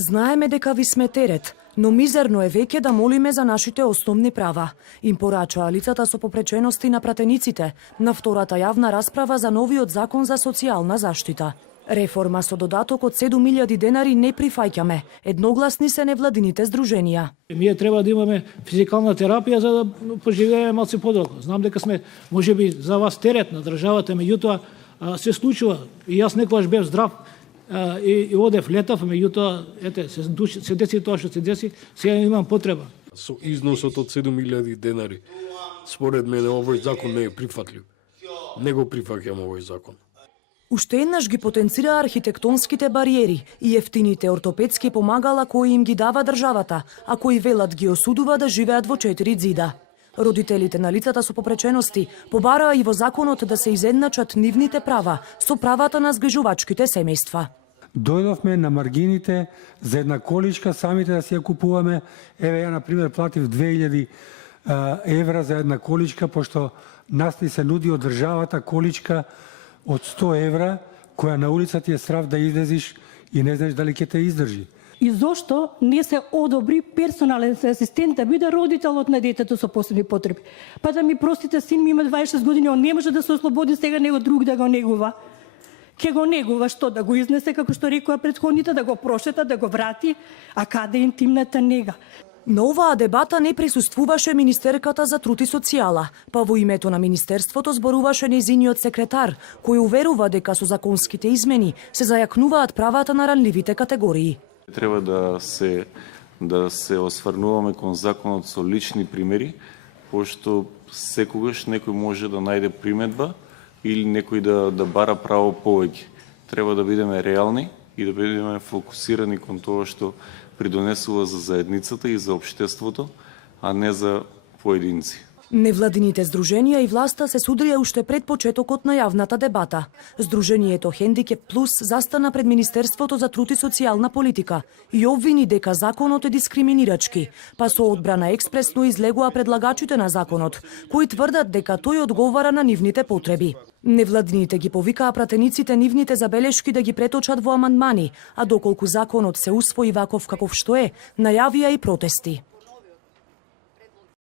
Знаеме дека ви сме терет, но мизерно е веќе да молиме за нашите основни права. Им порачаа лицата со попречености на пратениците на втората јавна расправа за новиот закон за социјална заштита. Реформа со додаток од 7.000 денари не прифаќаме. Едногласни се невладините здруженија. Ние треба да имаме физикална терапија за да поживееме малку подолго. Знам дека сме можеби за вас терет на државата, меѓутоа се случува и јас некогаш бев здрав и одев летав, меѓутоа се деси тоа што се деси, сега имам потреба. Со износот од 7.000 денари, според мене овој закон не е прифатлив. Не го прифаќам овој закон. Уште еднаш ги потенцира архитектонските бариери и ефтините ортопедски помагала кои им ги дава државата, а кои велат ги осудува да живеат во 4 ѕида. Родителите на лицата со попречености побараа и во законот да се изедначат нивните права со правата на згрижувачките семејства. Дојдовме на маргините за една количка, самите да си ја купуваме. Еве, ја, например, платив 2000 евра за една количка, пошто нас ни се нуди од државата количка од 100 евра, која на улица ти е страв да излезиш и не знаеш дали ќе те издржи. И зошто не се одобри персонален асистент да биде родителот на детето со посебни потреби? Па да ми простите, син ми има 26 години, он не може да се ослободи сега него друг да го негува. Ке го негува, што да го изнесе, како што рекоа претходните, да го прошета, да го врати, а каде е интимната нега? На оваа дебата не присуствуваше министерката за труд и социјала, па во името на министерството зборуваше нејзиниот секретар, кој уверува дека со законските измени се зајакнуваат правата на ранливите категории. Треба да се осврнуваме кон законот со лични примери, пошто секогаш некој може да најде приметба или некој да бара право повеќе. Треба да бидеме реални и да бидеме фокусирани кон тоа што придонесува за заедницата и за општеството, а не за поединци. Невладините здруженија и власта се судрија уште пред почетокот на јавната дебата. Здруженијето Хендикеп Плюс застана пред Министерството за труд и социјална политика и обвини дека законот е дискриминирачки, па со одбрана експресно излегува предлагачите на законот, кои тврдат дека тој одговара на нивните потреби. Невладините ги повикаа пратениците нивните забелешки да ги преточат во амандмани, а доколку законот се усвои ваков каков што е, најавија и протести.